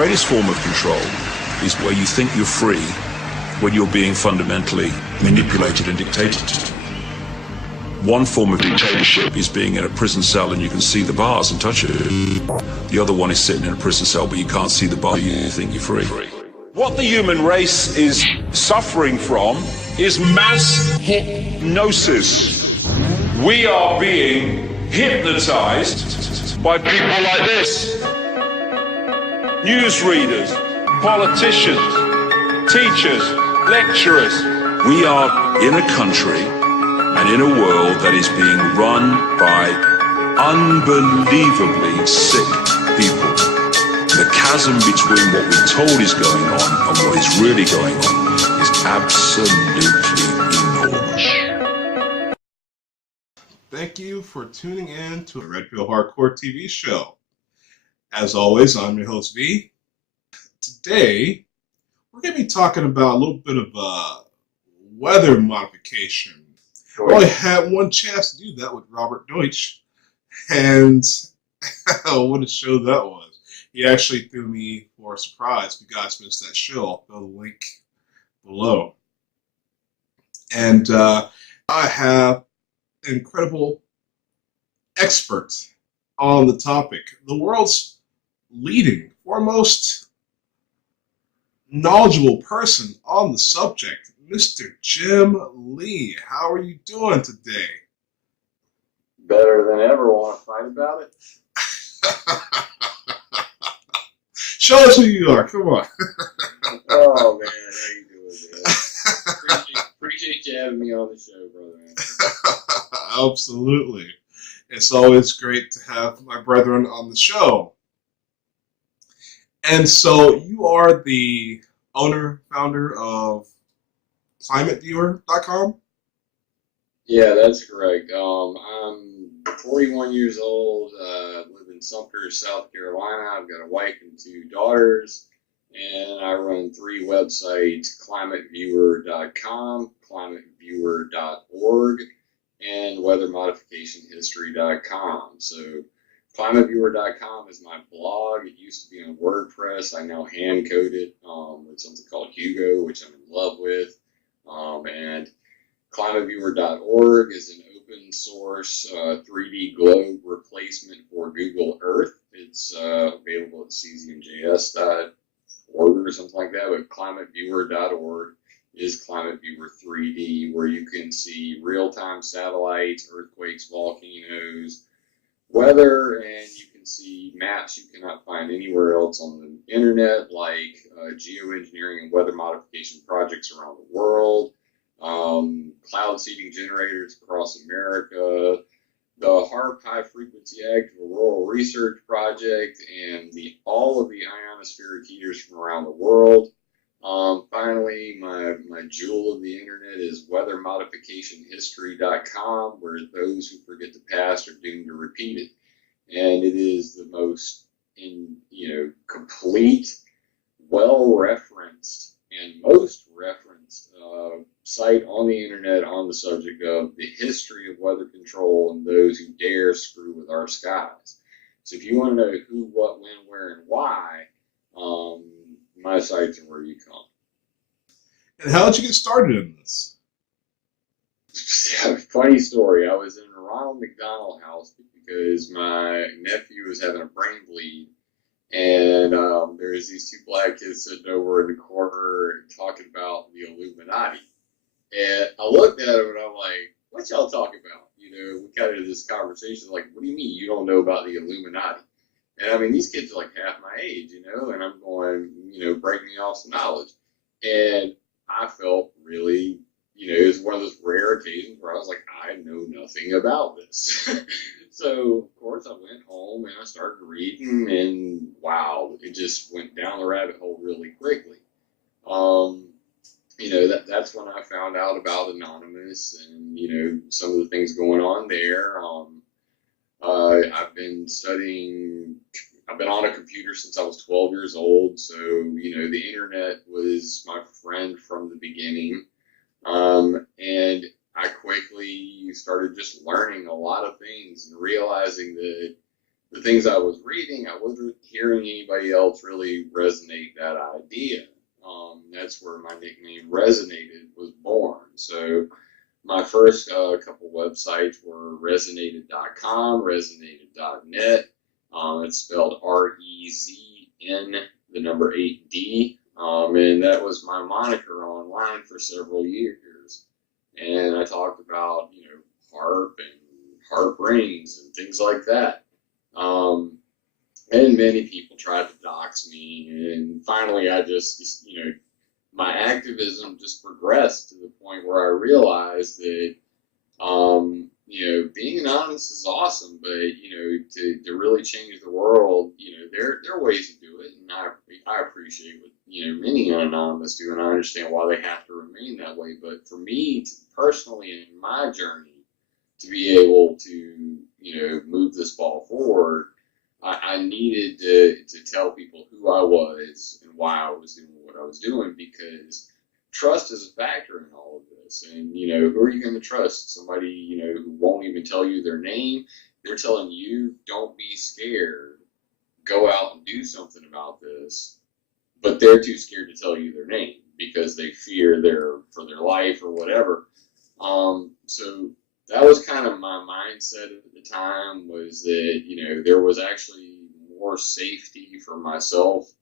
greatest form of control is where you think you're free when you're being fundamentally manipulated and dictated to. One form of dictatorship is being in a prison cell and you can see the bars and touch it. The other one is sitting in a prison cell but you can't see the bar, you think you're free. What the human race is suffering from is mass hypnosis. We are being hypnotized by people like this. Newsreaders, politicians, teachers, lecturers. We are in a country and in a world that is being run by unbelievably sick people. The chasm between what we're told is going on and what is really going on is absolutely enormous. Thank you for tuning in to the Red Pill Hardcore TV show. As always, I'm your host V. Today, we're going to be talking about a little bit of weather modification. I only had one chance to do that with Robert Deutsch, and what a show that was. He actually threw me for a surprise. If you guys missed that show, I'll throw the link below. And I have an incredible expert on the topic. The world's leading, foremost knowledgeable person on the subject, Mr. Jim Lee. How are you doing today? Better than ever. Want to fight about it? Show us who you are. Come on. Oh, man. How you doing, man? Appreciate you having me on the show, brother. Absolutely. It's always great to have my brethren on the show. And so you are the owner, founder of climateviewer.com? Yeah, that's correct. I'm 41 years old, live in Sumter, South Carolina. I've got a wife and 2 daughters, and I run 3 websites, climateviewer.com, climateviewer.org, and weathermodificationhistory.com. So climateviewer.com is my blog. It used to be on WordPress. I now hand-code it with something called Hugo, which I'm in love with. And climateviewer.org is an open source 3D globe replacement for Google Earth. It's available at cesiumjs.org or something like that, but climateviewer.org is ClimateViewer 3D, where you can see real-time satellites, earthquakes, volcanoes, weather, and you can see maps you cannot find anywhere else on the internet, like geoengineering and weather modification projects around the world, cloud seeding generators across America, the HAARP High Frequency Active Auroral Research Project, and all of the ionospheric heaters from around the world. Finally, my jewel of the internet is weathermodificationhistory.com, where those who forget the past are doomed to repeat it. And it is the most complete, well-referenced, and most referenced site on the internet on the subject of the history of weather control and those who dare screw with our skies. So if you want to know who, what, when, where, and why, my sites are where you come. And how did you get started in this? Funny story. I was in a Ronald McDonald house because my nephew was having a brain bleed. And there's these 2 black kids sitting over in the corner talking about the Illuminati. And I looked at them and I'm like, what y'all talking about? We kind of had this conversation like, what do you mean you don't know about the Illuminati? And I mean, these kids are like half my age, and I'm going, break me off some knowledge. And I felt really, it was one of those rare occasions where I was like, I know nothing about this. So, of course, I went home and I started reading, and wow, it just went down the rabbit hole really quickly. That's when I found out about Anonymous and, some of the things going on there. I've been on a computer since I was 12 years old, so, the internet was my friend from the beginning. And I quickly started just learning a lot of things and realizing that the things I was reading, I wasn't hearing anybody else really resonate that idea. That's where my nickname Resonated was born. So my first couple websites were resonated.com, resonated.net. It's spelled REZN, the number 8D. And that was my moniker online for several years. And I talked about, harp and harp rings and things like that. And many people tried to dox me. And finally, I just my activism just progressed to the point where I realized that, being anonymous is awesome, but, to really change the world, there are ways to do it. And I appreciate what, many anonymous do, and I understand why they have to remain that way. But for me, personally, in my journey, to be able to, move this ball forward, I needed to tell people who I was and why I was doing what I was doing, because trust is a factor in all of this. And, who are you going to trust? Somebody, who won't even tell you their name. They're telling you, don't be scared. Go out and do something about this. But they're too scared to tell you their name because they fear for their life or whatever. So that was kind of my mindset at the time, was that, there was actually more safety for myself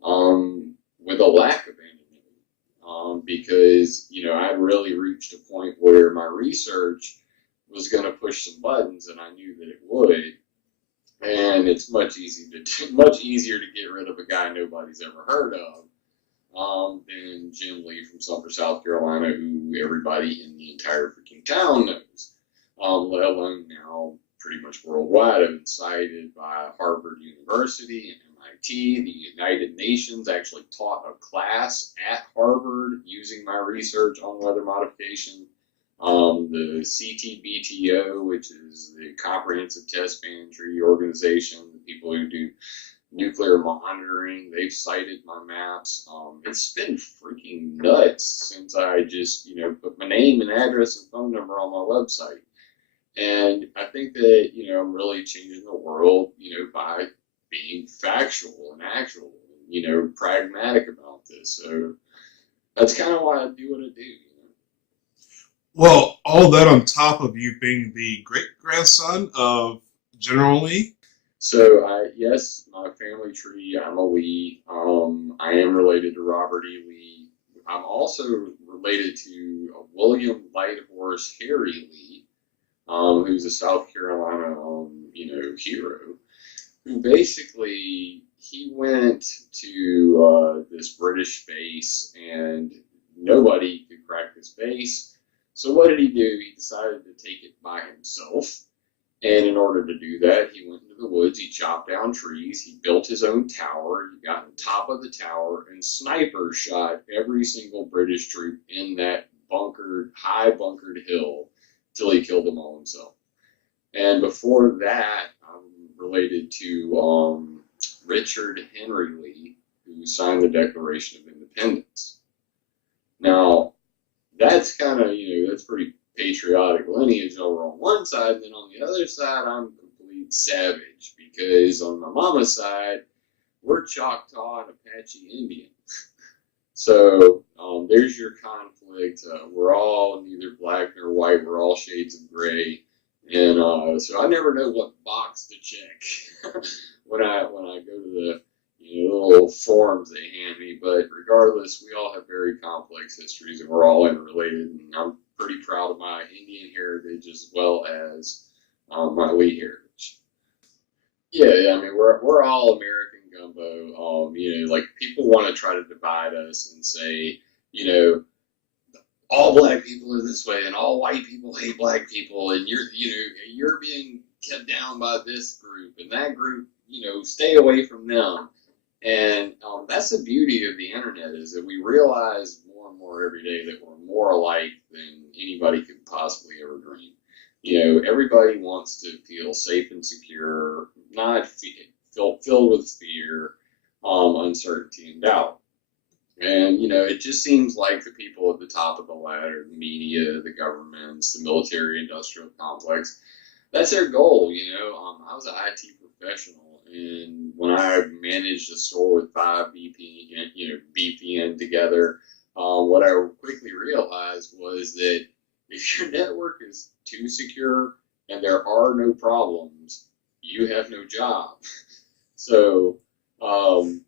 with a lack of anonymity, because, I'd really reached a point where my research was going to push some buttons, and I knew that it would. And it's much easier to get rid of a guy nobody's ever heard of than Jim Lee from Sumter, South Carolina, who everybody in the entire freaking town knows, let alone now pretty much worldwide. I've been cited by Harvard University and MIT. The United Nations actually taught a class at Harvard using my research on weather modification. The CTBTO, which is the Comprehensive Test Ban Treaty Organization, the people who do nuclear monitoring, they've cited my maps. It's been freaking nuts since I just, put my name and address and phone number on my website. And I think that, I'm really changing the world, by being factual and actual, and, pragmatic about this. So that's kind of why I do what I do. Well, all that on top of you being the great-grandson of General Lee. So, yes, my family tree, I'm a Lee. I am related to Robert E. Lee. I'm also related to William Lighthorse Harry Lee, who's a South Carolina, hero, who basically, he went to this British base, and nobody could crack this base. So what did he do? He decided to take it by himself. And in order to do that, he went into the woods, he chopped down trees, he built his own tower, he got on top of the tower, and sniper shot every single British troop in that high bunkered hill till he killed them all himself. And before that, I'm related to Richard Henry Lee, who signed the Declaration of Independence. Now, that's kind of, that's pretty patriotic lineage over on one side, and then on the other side, I'm complete savage, because on my mama's side, we're Choctaw and Apache Indian. So there's your conflict. We're all neither black nor white. We're all shades of gray, and so I never know what box to check when I go to the little forms they hand me. But regardless, we all have very complex histories, and we're all interrelated. And I'm pretty proud of my Indian heritage as well as my Lee heritage. Yeah, I mean, we're all American gumbo. Like, people want to try to divide us and say, all black people are this way and all white people hate black people, and you're being kept down by this group and that group, stay away from them. And that's the beauty of the internet, is that we realize more and more every day that we're more alike than anybody could possibly ever dream. Everybody wants to feel safe and secure, not filled with fear, uncertainty, and doubt. And, it just seems like the people at the top of the ladder, the media, the governments, the military-industrial complex, that's their goal, you know. I was an IT professional, and when I managed a store with 5 VPN together, what I quickly realized was that if your network is too secure and there are no problems, you have no job. So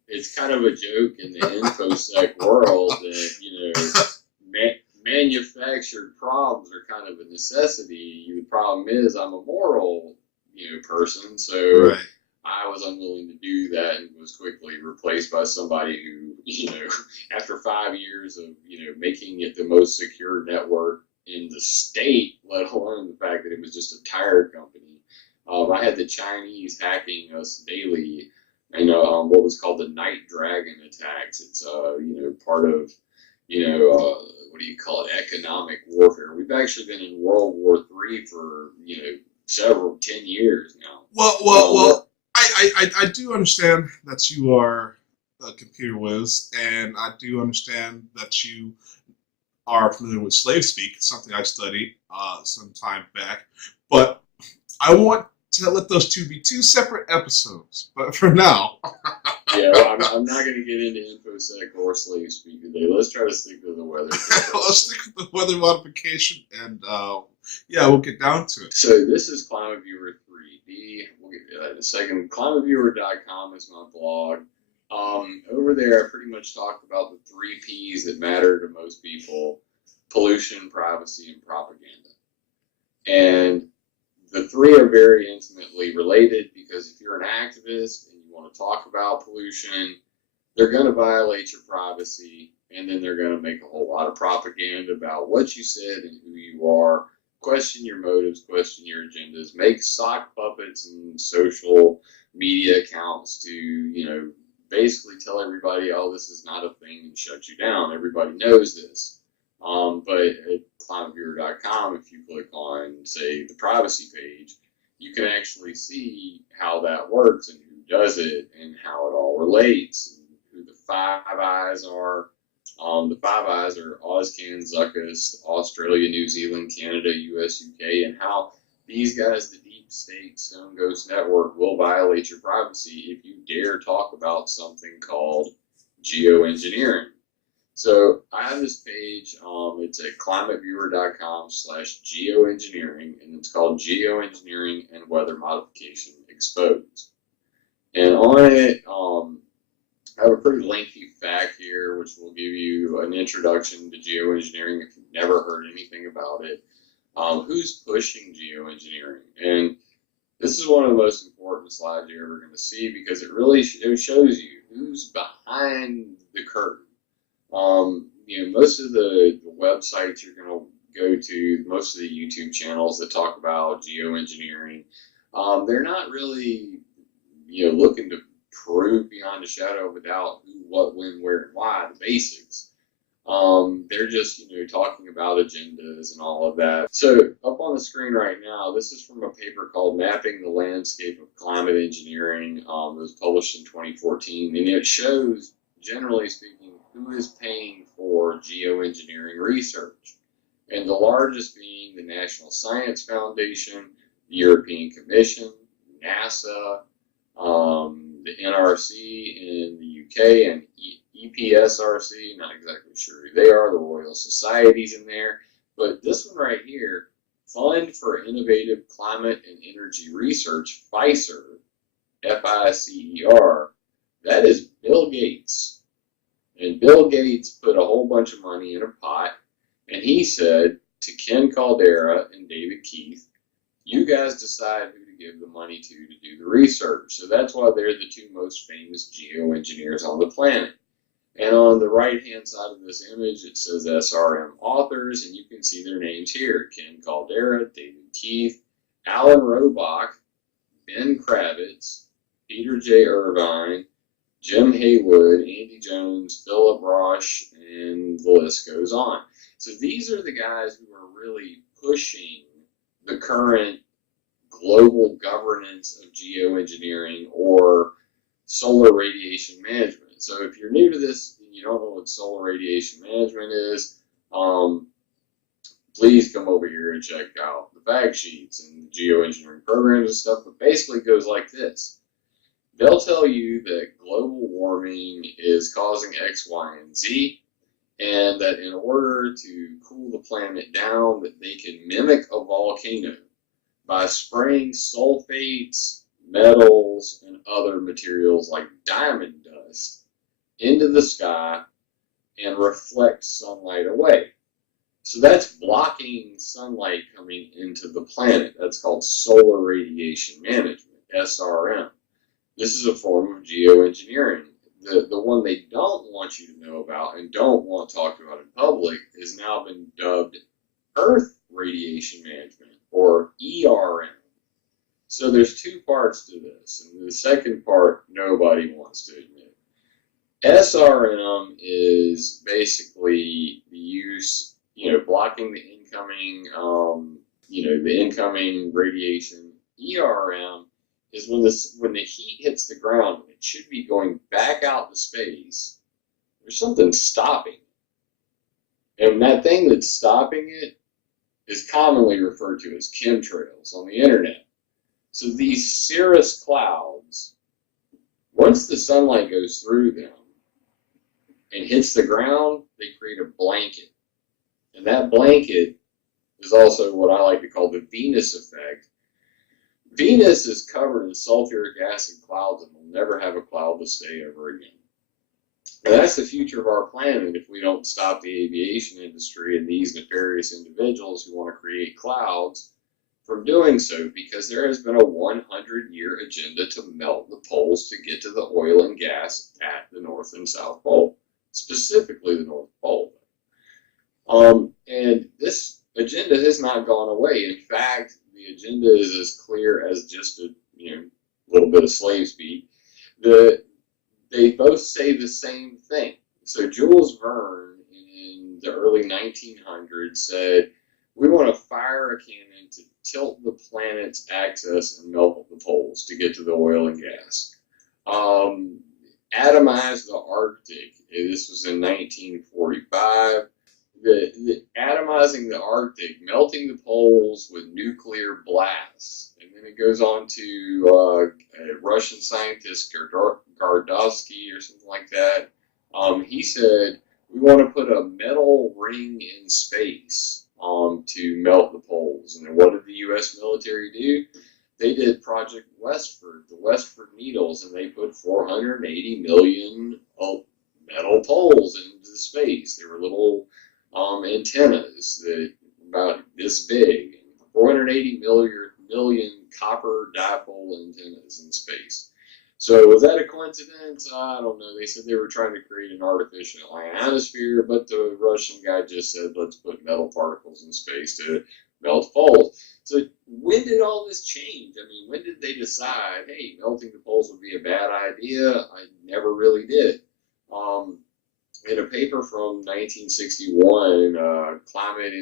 it's kind of a joke in the infosec world that, you know, manufactured problems are kind of a necessity. The problem is I'm a moral, you know, person, so Right. I was unwilling to do that and was quickly replaced by somebody who, you know, after 5 years of, you know, making it the most secure network in the state, let alone the fact that it was just a tire company. I had the Chinese hacking us daily, and what was called the Night Dragon attacks. It's you know, part of, you know, what do you call it, economic warfare. We've actually been in World War III for, you know, 10 years now. Well. I do understand that you are a computer whiz, and I do understand that you are familiar with slave speak, something I studied some time back. But I want to let those two be two separate episodes. But for now, yeah, well, I'm not going to get into InfoSec or slave speak today. Let's try to stick to the weather. let's stick with the weather modification, and yeah, we'll get down to it. So this is Climate Viewer 3D. We'll get to that in a second. ClimateViewer.com is my blog. Over there, I pretty much talked about the 3 Ps that matter to most people: pollution, privacy, and propaganda. And the 3 are very intimately related, because if you're an activist and you want to talk about pollution, they're going to violate your privacy, and then they're going to make a whole lot of propaganda about what you said and who you are, question your motives, question your agendas, make sock puppets and social media accounts to, you know, basically tell everybody, oh, this is not a thing, and shut you down. Everybody knows this. But at ClimateViewer.com, if you click on, say, the privacy page, you can actually see how that works and who does it and how it all relates and who the 5 Eyes are. The 5 Eyes are Ozcan, Zuckus, Australia, New Zealand, Canada, US, UK, and how these guys, the Deep State Stone Ghost Network, will violate your privacy if you dare talk about something called geoengineering. So I have this page, it's at climateviewer.com/geoengineering, and it's called Geoengineering and Weather Modification Exposed. And on it, I have a pretty lengthy fact here, which will give you an introduction to geoengineering if you've never heard anything about it. Who's pushing geoengineering? And this is one of the most important slides you're ever going to see, because it really it shows you who's behind the curtain. You know, most of the websites you're going to go to, most of the YouTube channels that talk about geoengineering, they're not really, you know, looking to prove beyond a shadow of a doubt who, what, when, where, and why, the basics. They're just, you know, talking about agendas and all of that. So up on the screen right now, this is from a paper called Mapping the Landscape of Climate Engineering. It was published in 2014, and it shows, generally speaking, who is paying for geoengineering research. And the largest being the National Science Foundation, the European Commission, NASA, the NRC in the UK, and EPSRC, not exactly sure who they are, the Royal Society's in there. But this one right here, Fund for Innovative Climate and Energy Research, FICER, FICER, that is Bill Gates. And Bill Gates put a whole bunch of money in a pot, and he said to Ken Caldera and David Keith, you guys decide who to give the money to do the research. So that's why they're the 2 most famous geoengineers on the planet. And on the right-hand side of this image, it says SRM authors, and you can see their names here: Ken Caldera, David Keith, Alan Robach, Ben Kravitz, Peter J. Irvine, Jim Haywood, Andy Jones, Philip Roche, and the list goes on. So these are the guys who are really pushing the current global governance of geoengineering or solar radiation management. So if you're new to this and you don't know what solar radiation management is, please come over here and check out the fact sheets and the geoengineering programs and stuff. But basically it goes like this. They'll tell you that global warming is causing X, Y, and Z, and that in order to cool the planet down, that they can mimic a volcano by spraying sulfates, metals, and other materials like diamond dust into the sky and reflect sunlight away. So that's blocking sunlight coming into the planet. That's called solar radiation management, SRM. This is a form of geoengineering. The one they don't want you to know about and don't want talked about in public has now been dubbed Earth Radiation Management, or ERM. So there's two parts to this, and the second part nobody wants to admit. SRM is basically the use, blocking the incoming, the incoming radiation. ERM is when the heat hits the ground, it should be going back out to space. There's something stopping it. And that thing that's stopping it is commonly referred to as chemtrails on the internet. So these cirrus clouds, once the sunlight goes through them and hits the ground, they create a blanket. And that blanket is also what I like to call the Venus effect. Venus is covered in sulfuric acid clouds and will never have a cloud to stay ever again. And that's the future of our planet if we don't stop the aviation industry and these nefarious individuals who want to create clouds from doing so, because there has been a 100-year agenda to melt the poles to get to the oil and gas at the North and South Pole, specifically the North Pole. And this agenda has not gone away. In fact, the agenda is as clear as just a little bit of slave speak. They both say the same thing. So Jules Verne in the early 1900s said, we want to fire a cannon to tilt the planet's axis and melt the poles to get to the oil and gas. Atomize the Arctic. This was in 1945. Atomizing the Arctic, melting the poles with nuclear blasts. And then it goes on to a Russian scientist, Gardovsky or something like that. He said, we want to put a metal ring in space to melt the poles. And then what did the U.S. military do? They did Project Westford, the Westford Needles, and they put 480 million metal poles into space. They were little antennas that about this big, 480 million copper dipole antennas in space. So was that a coincidence? I don't know. They said they were trying to create an artificial ionosphere, but the Russian guy just said, let's put metal particles in space to melt poles. So when did all this change? I mean, when did they decide, hey, melting the poles would be a bad idea? I never really did. In a paper from 1961, Climate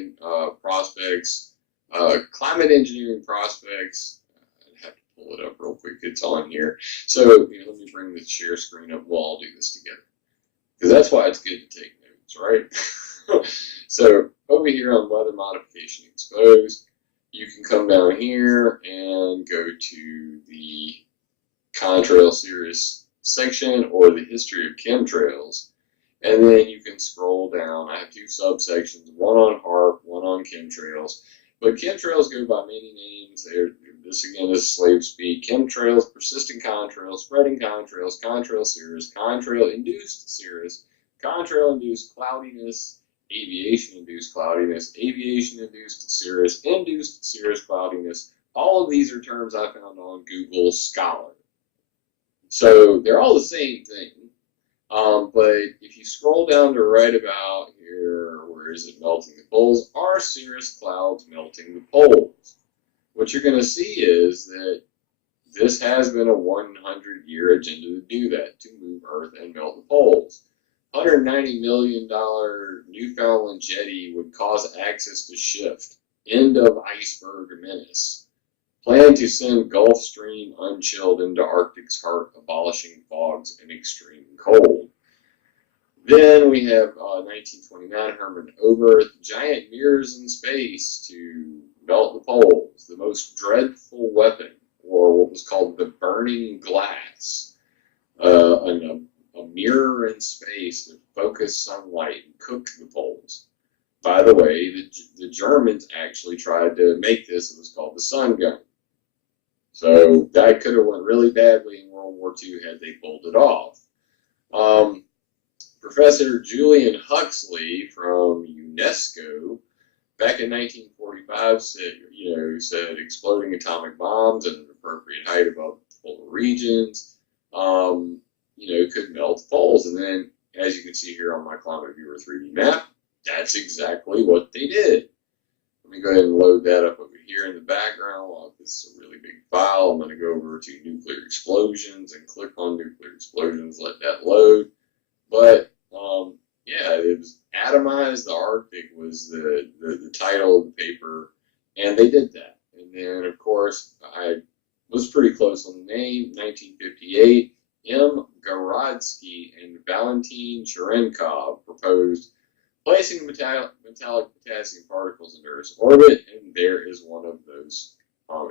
Engineering Prospects, I'd have to pull it up real quick, it's on here. So let me bring the share screen up, we'll all do this together. Because that's why it's good to take notes, right? So over here on Weather Modification Exposed, you can come down here and go to the Contrail Series section or the History of Chemtrails. And then you can scroll down. I have two subsections, one on HAARP, one on chemtrails. But chemtrails go by many names. This again is slave speak. Chemtrails, persistent contrails, spreading contrails, contrail cirrus, contrail-induced cirrus, contrail-induced cloudiness, aviation-induced cloudiness, aviation-induced cirrus cloudiness. All of these are terms I found on Google Scholar. So they're all the same thing. But if you scroll down to right about here, where is it melting the poles? Are cirrus clouds melting the poles? What you're going to see is that this has been a 100-year agenda to do that, to move Earth and melt the poles. $190 million Newfoundland jetty would cause axis to shift. End of iceberg menace. Plan to send Gulf Stream unchilled into Arctic's heart, abolishing fogs and extreme cold. Then we have 1929, Hermann Oberth, giant mirrors in space to melt the poles, the most dreadful weapon, or what was called the burning glass, a mirror in space that focused sunlight and cooked the poles. By the way, the Germans actually tried to make this. It was called the sun gun. So that could have went really badly in World War II had they pulled it off. Professor Julian Huxley from UNESCO back in 1945 said exploding atomic bombs at an appropriate height above polar regions, could melt poles. And then, as you can see here on my Climate Viewer 3D map, that's exactly what they did. Let me go ahead and load that up over here in the background. Well, this is a really big file. I'm going to go over to nuclear explosions and click on nuclear explosions, let that load. But it was atomized. The Arctic was the title of the paper, and they did that. And then, of course, I was pretty close on the name. 1958, M. Gorodsky and Valentin Cherenkov proposed placing metallic potassium particles in Earth's orbit, and there is one of those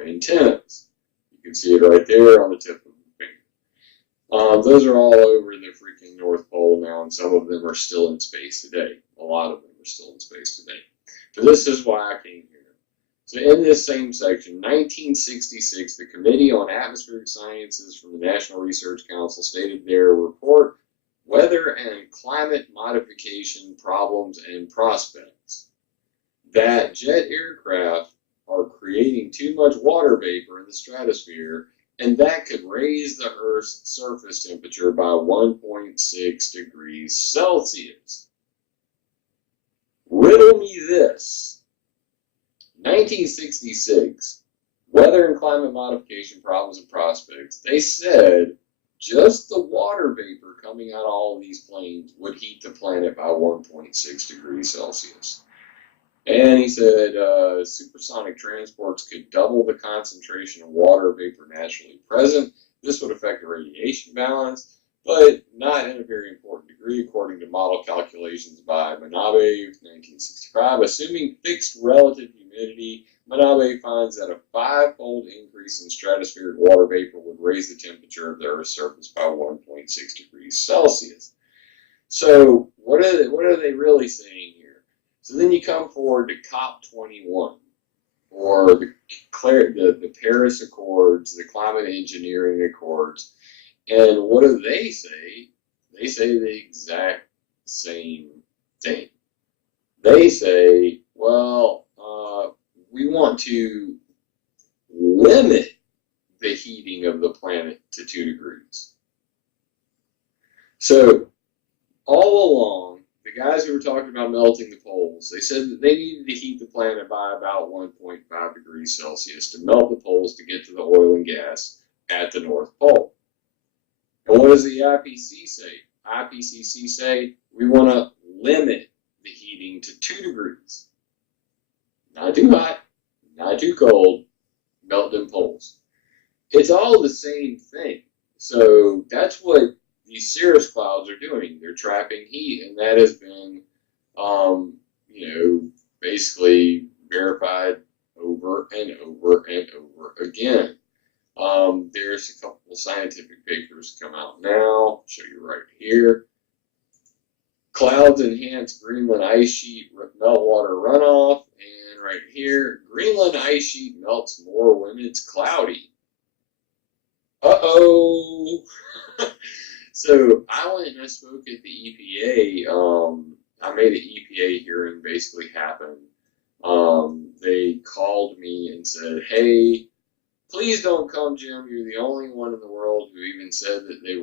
antennas. You can see it right there on the tip of the finger. Those are all over the freaking North Pole now, and some of them are still in space today. A lot of them are still in space today. But this is why I came here. So in this same section, 1966, the Committee on Atmospheric Sciences from the National Research Council stated their report, Weather and Climate Modification Problems and Prospects, that jet aircraft are creating too much water vapor in the stratosphere, and that could raise the Earth's surface temperature by 1.6 degrees Celsius. Riddle me this. 1966, Weather and Climate Modification Problems and Prospects, they said just the water vapor coming out of all of these planes would heat the planet by 1.6 degrees Celsius. And he said supersonic transports could double the concentration of water vapor naturally present. This would affect the radiation balance, but not in a very important degree, according to model calculations by Manabe, 1965. Assuming fixed relative humidity, Manabe finds that a 5-fold increase in stratospheric water vapor would raise the temperature of the Earth's surface by 1.6 degrees Celsius. So what are they really saying here? So then you come forward to COP21, or the Paris Accords, the Climate Engineering Accords, and what do they say? They say the exact same thing. They say, well, we want to limit the heating of the planet to 2 degrees. So all along, the guys who were talking about melting the poles, they said that they needed to heat the planet by about 1.5 degrees Celsius to melt the poles to get to the oil and gas at the North Pole. And what does the IPCC say? IPCC say we want to limit the heating to 2 degrees. Not too hot, not too cold, melt them poles. It's all the same thing. So that's what these cirrus clouds are doing. They're trapping heat, and that has been, basically verified over and over and over again. There's a couple of scientific papers come out now. I'll show you right here. Clouds enhance Greenland ice sheet meltwater runoff, and right here, Greenland ice sheet melts more when it's cloudy. Uh-oh! So I went and I spoke at the EPA. I made an EPA hearing basically happen. They called me and said, hey, please don't come, Jim. You're the only one in the world who even said that they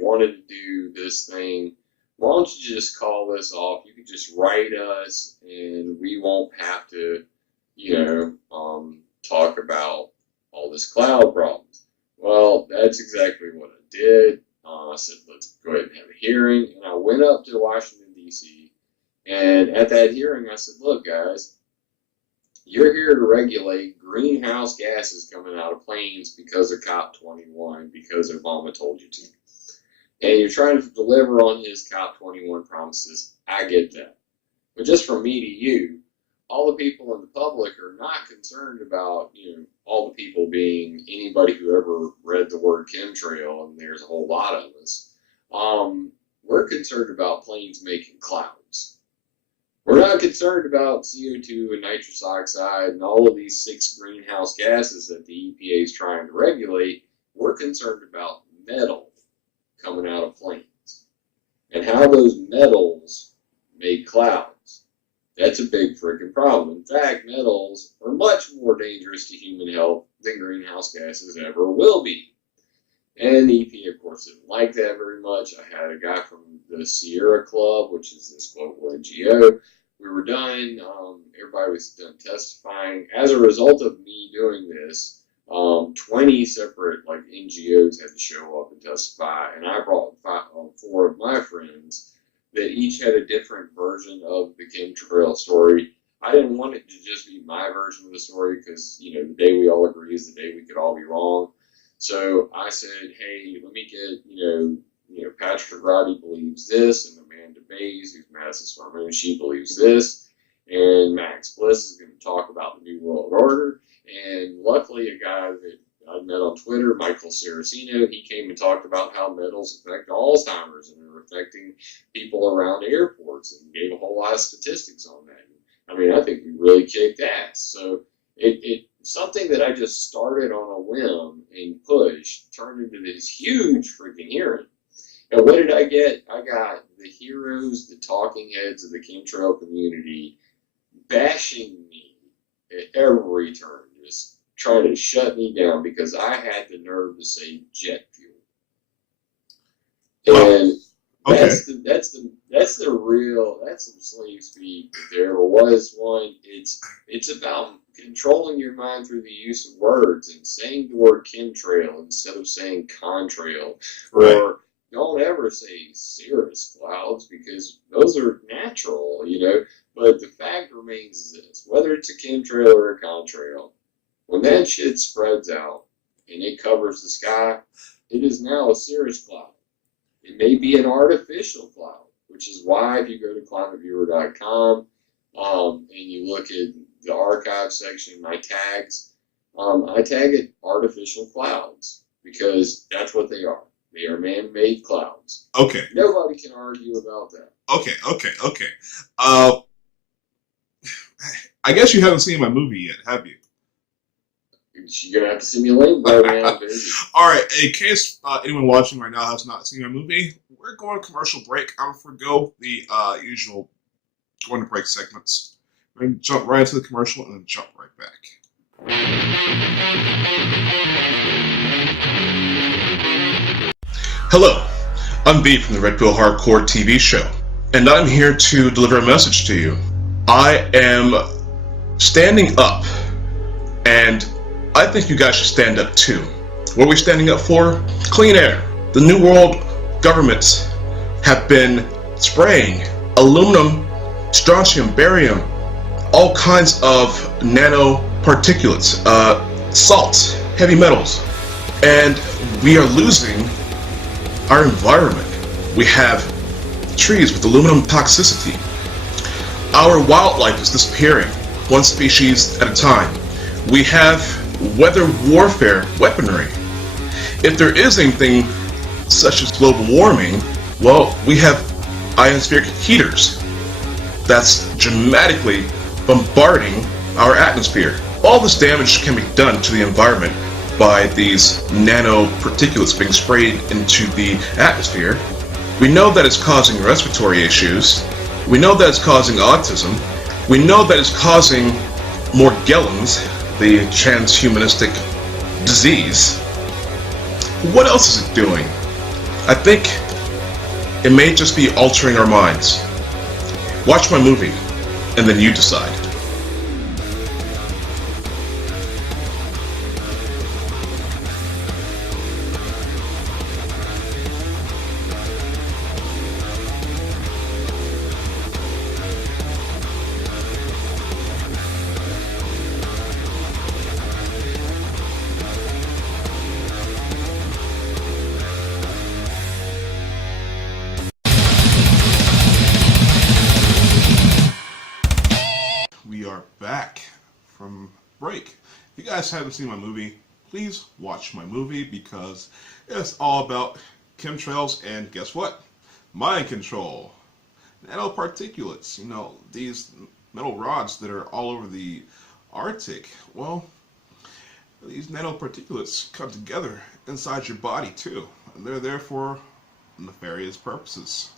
wanted to do this thing. Why don't you just call this off? You could just write us and we won't have to, talk about all this cloud problems. Well, that's exactly what I did. I said, let's go ahead and have a hearing. And I went up to Washington, D.C. And at that hearing, I said, look, guys, you're here to regulate greenhouse gases coming out of planes because of COP21, because Obama told you to. and you're trying to deliver on his COP21 promises. I get that. But just from me to you, all the people in the public are not concerned about, all the people being anybody who ever read the word chemtrail, and there's a whole lot of us. We're concerned about planes making clouds. We're not concerned about CO2 and nitrous oxide and all of these 6 greenhouse gases that the EPA is trying to regulate. We're concerned about metal coming out of planes and how those metals make clouds. That's a big freaking problem. In fact, metals are much more dangerous to human health than greenhouse gases ever will be. And the EPA, of course, didn't like that very much. I had a guy from the Sierra Club, which is this global NGO. We were done. Everybody was done testifying. As a result of me doing this, 20 separate NGOs had to show up and testify, and I brought 4 of my friends that each had a different version of the chemtrail story. I didn't want it to just be my version of the story because, the day we all agree is the day we could all be wrong. So I said, hey, let me get, Patrick Roddy believes this, and Amanda Bays, who's Madison Stormoon, she believes this, and Max Bliss is going to talk about the New World Order. And luckily, a guy that I met on Twitter, Michael Saraceno, he came and talked about how metals affect Alzheimer's and are affecting people around airports, and gave a whole lot of statistics on that. I mean, I think we really kicked ass. So it something that I just started on a whim and pushed turned into this huge freaking hearing. And what did I get? I got the heroes, the talking heads of the chemtrail community bashing me at every turn, just trying to shut me down because I had the nerve to say jet fuel. And that's some slave speak if there ever was one. It's about controlling your mind through the use of words and saying the word chemtrail instead of saying contrail. Right. Or don't ever say cirrus clouds because those are natural, But the fact remains is this: whether it's a chemtrail or a contrail, when that shit spreads out and it covers the sky, it is now a cirrus cloud. It may be an artificial cloud, which is why if you go to climateviewer.com and you look at the archive section, my tags, I tag it artificial clouds because that's what they are. They are man-made clouds. Okay. Nobody can argue about that. Okay. I guess you haven't seen my movie yet, have you? You're going to have to send me a link, baby. All right. In case anyone watching right now has not seen my movie, we're going to commercial break. I'm going to forgo the usual going to break segments. We're going to jump right into the commercial and then jump right back. Hello, I'm B from the Red Pill Hardcore TV show, and I'm here to deliver a message to you. I am standing up, and I think you guys should stand up too. What are we standing up for? Clean air. The New World governments have been spraying aluminum, strontium, barium, all kinds of nanoparticulates, salts, heavy metals, and we are losing our environment. We have trees with aluminum toxicity. Our wildlife is disappearing, one species at a time. We have weather warfare weaponry. If there is anything such as global warming, well, we have ionospheric heaters that's dramatically bombarding our atmosphere. All this damage can be done to the environment by these nanoparticulates being sprayed into the atmosphere. We know that it's causing respiratory issues. We know that it's causing autism. We know that it's causing Morgellons, the transhumanistic disease. What else is it doing? I think it may just be altering our minds. Watch my movie, and then you decide. guys haven't seen my movie, please watch my movie because it's all about chemtrails and guess what? Mind control. Nanoparticulates, these metal rods that are all over the Arctic. Well, these nanoparticulates come together inside your body too. And they're there for nefarious purposes.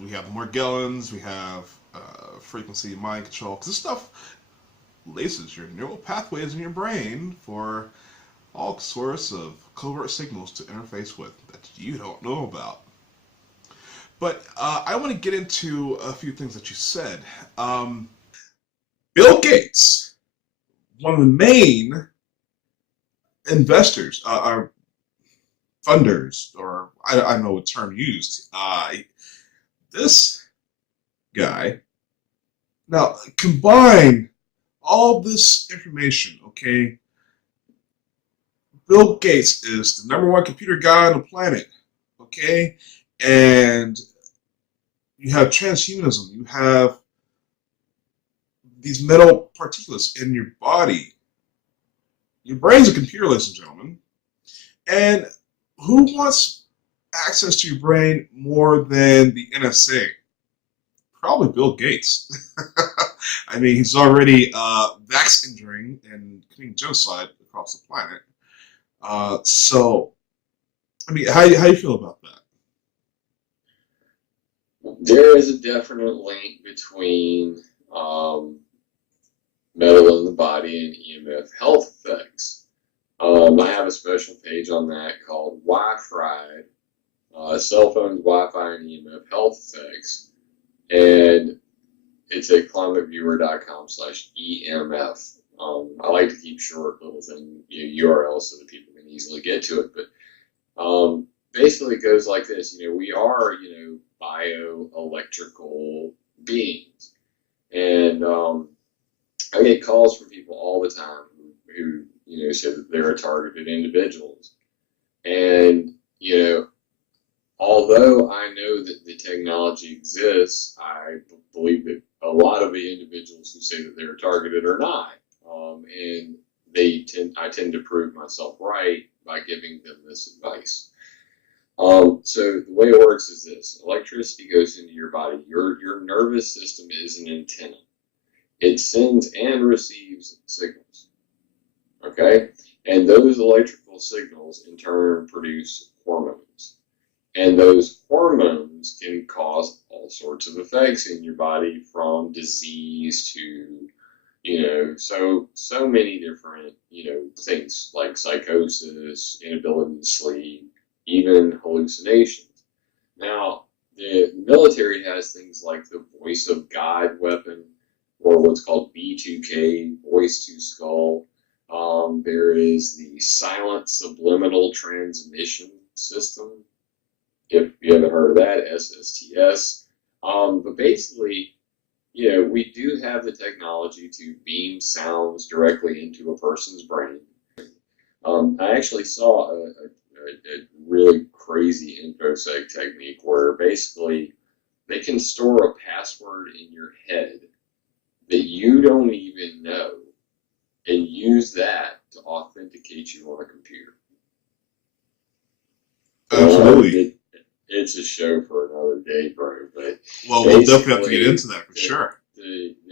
We have Morgellons, we have frequency mind control, because this stuff laces your neural pathways in your brain for all sorts of covert signals to interface with that you don't know about. But I want to get into a few things that you said. Bill Gates, one of the main investors, or funders, or I don't know what term used. This guy, now combine all this information, okay? Bill Gates is the #1 computer guy on the planet, okay? And you have transhumanism, you have these metal particulates in your body. Your brain's a computer, ladies and gentlemen. And who wants access to your brain more than the NSA? Probably Bill Gates. I mean, he's already vax injuring and committing genocide across the planet. So, I mean, how you feel about that? There is a definite link between metal in the body and EMF health effects. I have a special page on that called Wi-Fi, cell phones, Wi-Fi, and EMF health effects. And it's at climateviewer.com/EMF. I like to keep short little URLs so that people can easily get to it. But basically it goes like this. We are, bioelectrical beings. And I get calls from people all the time who say that they're targeted individuals. And, although I know that the technology exists, I believe that a lot of the individuals who say that they're targeted are not. And I tend to prove myself right by giving them this advice. So the way it works is this. Electricity goes into your body. Your nervous system is an antenna. It sends and receives signals. Okay? And those electrical signals in turn produce hormones. And those hormones can cause all sorts of effects in your body, from disease to, so many different, things like psychosis, inability to sleep, even hallucinations. Now, the military has things like the voice of God weapon, or what's called B2K, voice to skull. There is the silent subliminal transmission system, if you haven't heard of that, SSTS. But basically, we do have the technology to beam sounds directly into a person's brain. I actually saw a really crazy infosec technique where basically they can store a password in your head that you don't even know and use that to authenticate you on a computer. Absolutely. It's a show for another day, bro. But we'll definitely have to get into that for sure. You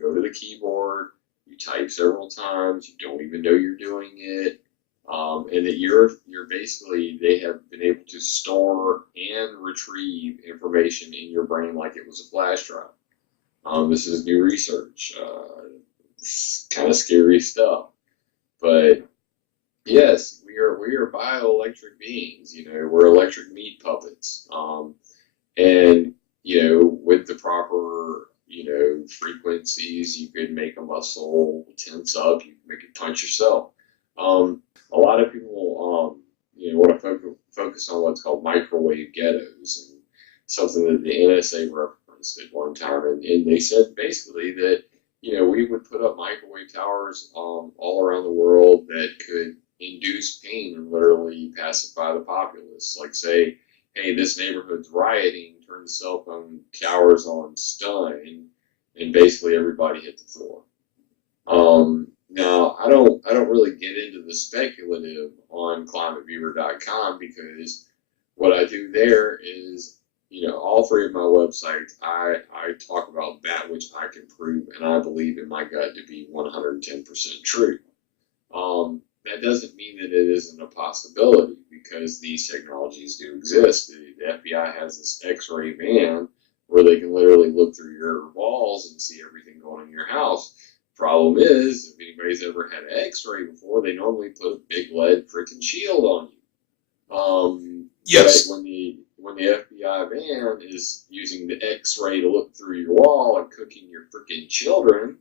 go to the keyboard, you type several times, you don't even know you're doing it, and that you're basically, they have been able to store and retrieve information in your brain like it was a flash drive. This is new research. It's kind of scary stuff, but yes, we are bioelectric beings. We're electric meat puppets, and with the proper frequencies, you could make a muscle tense up. You can make it punch yourself. A lot of people want to focus on what's called microwave ghettos, and something that the NSA referenced at one time, and they said basically that we would put up microwave towers all around the world that could induce pain and literally pacify the populace. Like, say, hey, this neighborhood's rioting, turn the cell phone towers on stun, and basically everybody hit the floor. Now, I don't really get into the speculative on climateviewer.com because what I do there is, all three of my websites, I talk about that which I can prove and I believe in my gut to be 110% true. That doesn't mean that it isn't a possibility because these technologies do exist. The FBI has this X-ray van where they can literally look through your walls and see everything going on in your house. Problem is, if anybody's ever had an X-ray before, they normally put a big lead freaking shield on you. Yes. But when the FBI van is using the X-ray to look through your wall and cooking your freaking children,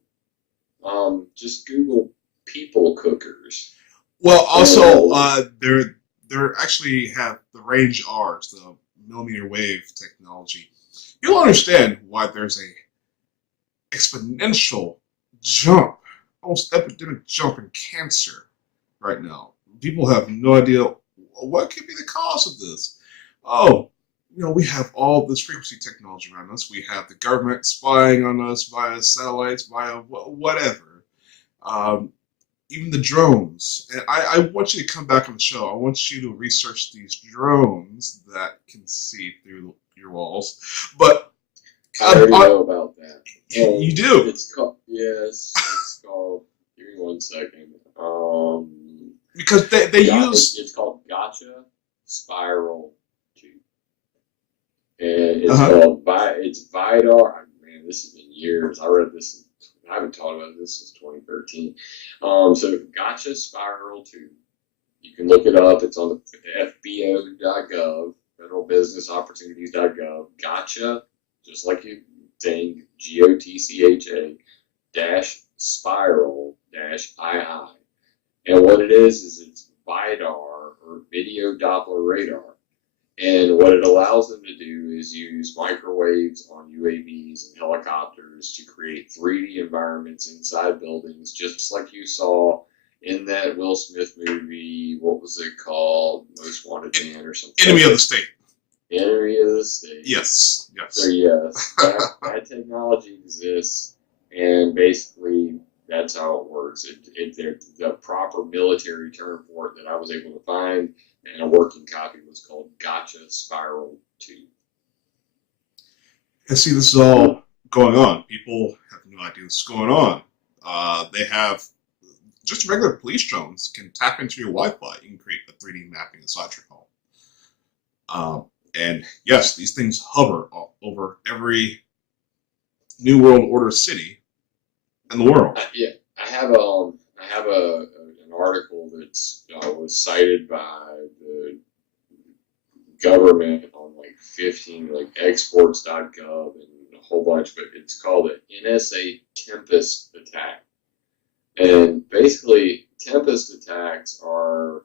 just Google people cookers. Well, also, they're actually have the range R's, the millimeter wave technology. You'll understand why there's a exponential jump, almost epidemic jump in cancer right now. People have no idea what could be the cause of this. Oh, we have all this frequency technology around us. We have the government spying on us via satellites, via whatever. Even the drones. And I want you to come back on the show. I want you to research these drones that can see through your walls. But I already know about that. You do? It's called, yes, it's called, give me 1 second. Because they use... It's called Gotcha Spiral 2. And it's called, it's VIDAR. Man, this has been years. I read this, I haven't talked about this since 2013. So Gotcha Spiral 2. You can look it up. It's on the FBO.gov, federalbusinessopportunities.gov. Gotcha, just like you saying, GOTCHA -spiral -II. And what it is it's VIDAR, or Video Doppler Radar. And what it allows them to do is use microwaves on UAVs and helicopters to create 3D environments inside buildings, just like you saw in that Will Smith movie. What was it called? Most Wanted Man or something. Enemy of the State. Enemy of the State. Yes. So yes, that technology exists, and basically that's how it works. The proper military term for it that I was able to find, and a working copy, was called Gotcha Spiral 2. And see, this is all going on. People have no idea what's going on. They have just regular police drones can tap into your Wi-Fi. You can create a 3D mapping inside your home. And yes, these things hover over every New World Order city in the world. Yeah, I have an article that's was cited by the government on like 15, like exports.gov and a whole bunch, but it's called an NSA Tempest attack. And basically, Tempest attacks are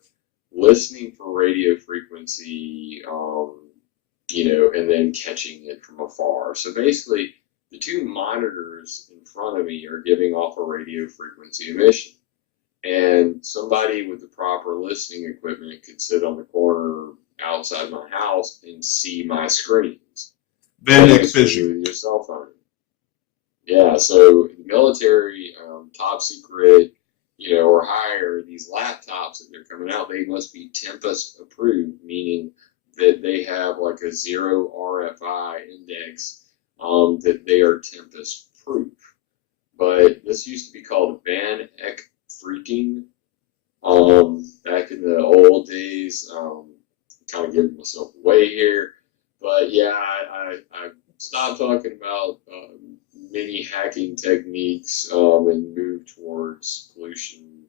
listening for radio frequency, and then catching it from afar. So basically, the two monitors in front of me are giving off a radio frequency emission. And somebody with the proper listening equipment could sit on the corner outside my house and see my screens. Van X Vision. With your cell phone. Yeah, so the military, top secret, or higher, these laptops that they're coming out, they must be Tempest approved, meaning that they have like a 0 RFI index, that they are Tempest proof. But this used to be called Van Eck freaking, back in the old days. Kind of giving myself away here, but yeah, I stopped talking about many hacking techniques and moved towards pollution,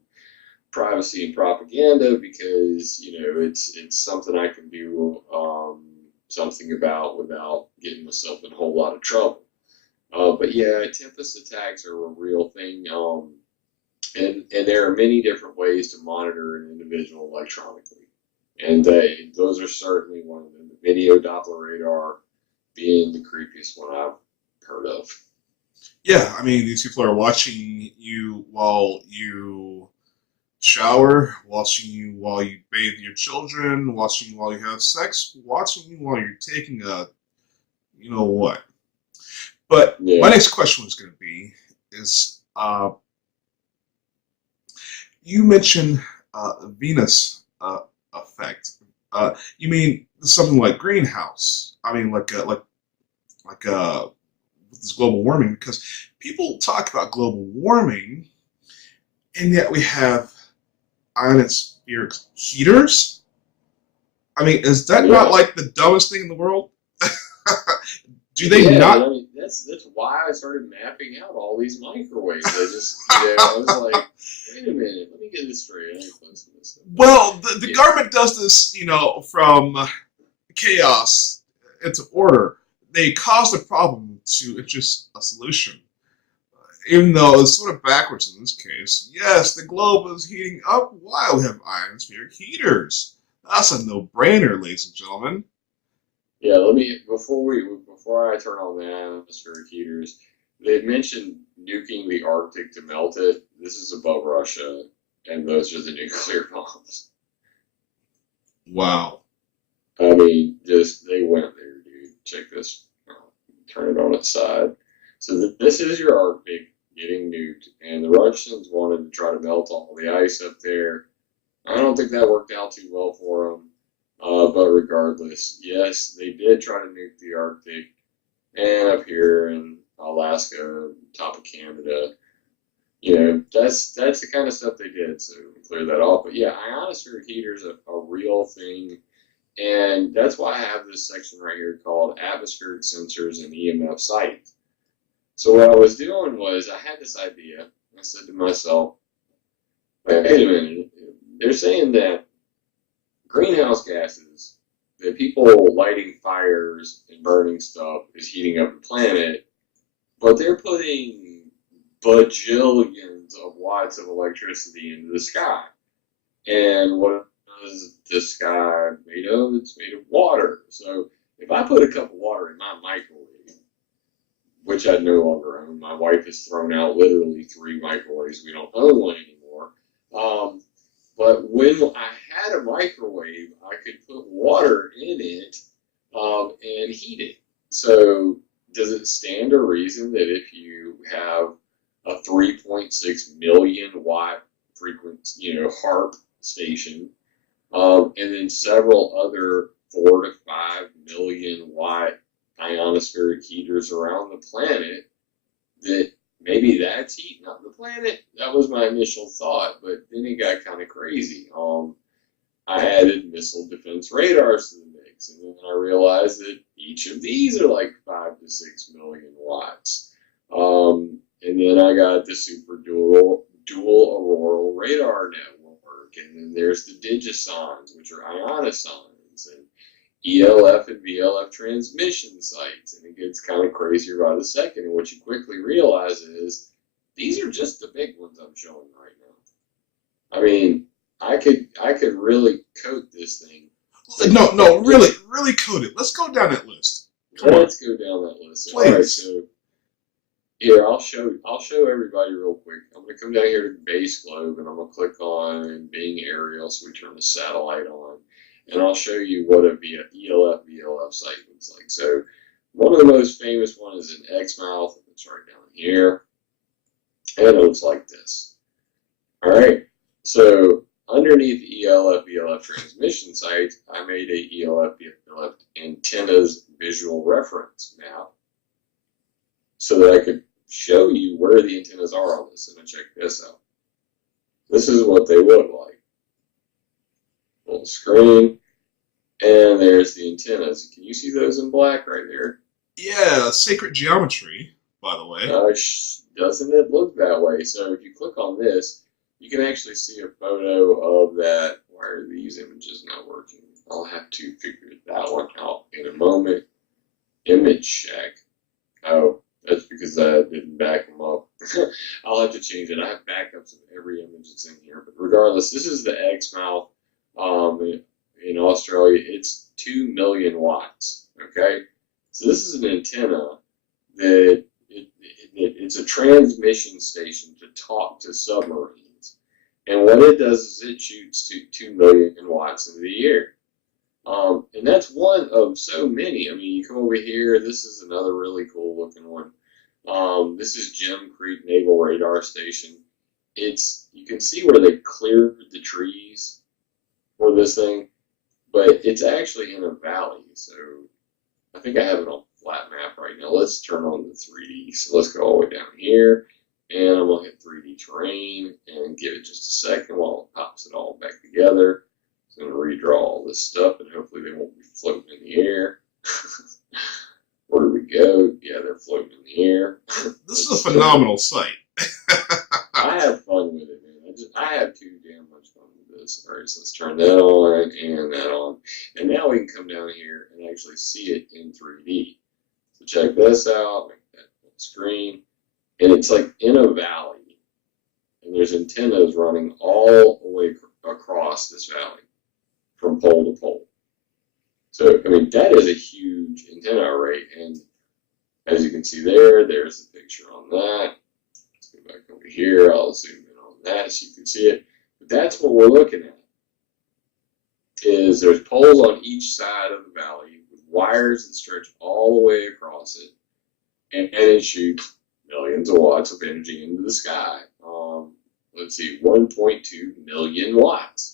privacy, and propaganda because it's something I can do something about without getting myself in a whole lot of trouble. But yeah, Tempest attacks are a real thing, and there are many different ways to monitor an individual electronically. And those are certainly one of them. The Video Doppler Radar being the creepiest one I've heard of. Yeah, I mean, these people are watching you while you shower, watching you while you bathe your children, watching you while you have sex, watching you while you're taking a, what. But my next question was going to be is, You mentioned Venus effect. You mean something like greenhouse? I mean, like with this global warming, because people talk about global warming, and yet we have ionospheric heaters. I mean, is that not like the dumbest thing in the world? Do they not? I mean, that's why I started mapping out all these microwaves. I just, I was like, wait a minute, let me get this straight. I ain't close to this. Well, the government does this, from chaos into order. They cause the problem to introduce a solution. Even though it's sort of backwards in this case. Yes, the globe is heating up while we have ionospheric heaters. That's a no-brainer, ladies and gentlemen. Yeah, let me before I turn on the atmospheric heaters, they mentioned nuking the Arctic to melt it. This is above Russia, and those are the nuclear bombs. Wow. I mean, they went there, dude. Check this. Turn it on its side. So this is your Arctic getting nuked, and the Russians wanted to try to melt all the ice up there. I don't think that worked out too well for them. But regardless, yes, they did try to nuke the Arctic, and up here in Alaska, top of Canada, that's the kind of stuff they did. So clear that off. But yeah, ionospheric heaters are a real thing, and that's why I have this section right here called Atmospheric Sensors and EMF Sight. So what I was doing was I had this idea. I said to myself, wait a minute, they're saying that greenhouse gases, that people lighting fires and burning stuff is heating up the planet, but they're putting bajillions of watts of electricity into the sky. And what is the sky made of? It's made of water. So if I put a cup of water in my microwave, which I no longer own, my wife has thrown out literally 3 microwaves. We don't own one anymore. But when I had a microwave, I could put water in it and heat it. So does it stand to reason that if you have a 3.6 million watt frequency, HARP station, and then several other 4 to 5 million watt ionospheric heaters around the planet, that maybe that's heating up the planet? That was my initial thought, but then it got kind of crazy. I added missile defense radars to the mix, and then I realized that each of these are like 5 to 6 million watts. And then I got the super dual auroral radar network, and then there's the digisons, which are ionosons, and ELF and VLF transmission sites, and it gets kind of crazier by the second. And what you quickly realize is these are just the big ones I'm showing right now. I mean, I could really coat this thing. No, really coat it. Let's go down that list. Let's go down that list. Please. All right, so here I'll show everybody real quick. I'm gonna come down here to base globe, and I'm gonna click on Bing aerial, so we turn the satellite on. And I'll show you what a ELF VLF site looks like. So one of the most famous ones is an Exmouth. It's right down here. And it looks like this. All right. So underneath the ELF VLF transmission site, I made a ELF VLF antennas visual reference map so that I could show you where the antennas are on this. And check this out. This is what they look like. Full screen, and there's the antennas. Can you see those in black right there? Yeah, sacred geometry, by the way. Doesn't it look that way? So if you click on this, you can actually see a photo of that. Why are these images not working? I'll have to figure that one out in a moment. Image check. Oh, that's because I didn't back them up. I'll have to change it. I have backups of every image that's in here. But regardless, this is the Exmouth. In Australia, it's 2 million watts. Okay, so this is an antenna that it's a transmission station to talk to submarines, and what it does is it shoots 2 million watts into the air. And that's one of so many. I mean, you come over here. This is another really cool looking one. This is Jim Creek Naval Radar Station. you can see where they cleared the trees for this thing, but it's actually in a valley. So I think I have it on flat map right now. Let's turn on the 3D. So let's go all the way down here, and I'm going to hit 3D terrain and give it just a second while it pops it all back together. So I'm going to redraw all this stuff, and hopefully they won't be floating in the air. Where do we go? Yeah, they're floating in the air. This is a phenomenal site. I have fun with it, man. I have too damn much fun with this. All right, so let's turn that on and that on. And now we can come down here and actually see it in 3D. So check this out, make that full screen. And it's like in a valley. And there's antennas running all the way across this valley from pole to pole. So, I mean, that is a huge antenna array. And as you can see there's the picture on that. Let's go back over here. I'll zoom in on that so you can see it. But that's what we're looking at. Is there's poles on each side of the valley with wires that stretch all the way across it. And it shoots millions of watts of energy into the sky. Let's see, 1.2 million watts.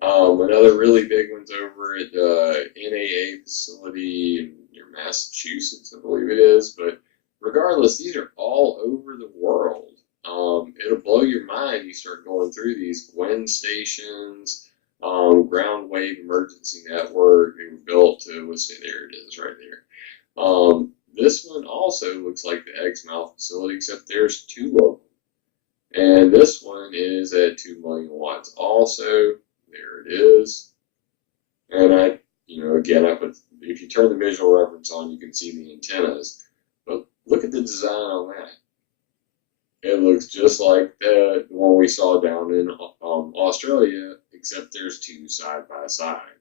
Another really big one's over at the NAA facility near Massachusetts, I believe it is. But regardless, these are all over the world. It'll blow your mind. You start going through these wind stations, ground wave emergency network. They were built to withstand. There it is, right there. This one also looks like the X-Mouth facility, except there's two of them. And this one is at 2 million watts also. There it is. And again, if you turn the visual reference on, you can see the antennas. But look at the design on that. It looks just like the one we saw down in Australia, except there's two side by side.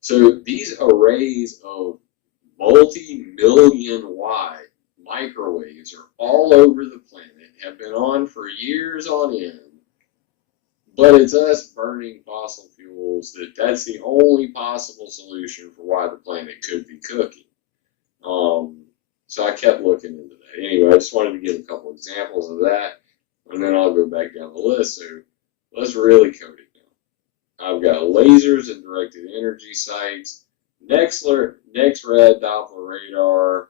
So these arrays of multi-million watt microwaves are all over the planet, have been on for years on end. But it's us burning fossil fuels that's the only possible solution for why the planet could be cooking. So I kept looking into that. Anyway, I just wanted to give a couple examples of that, and then I'll go back down the list. So let's really code it down. I've got lasers and directed energy sites, next-red Doppler radar,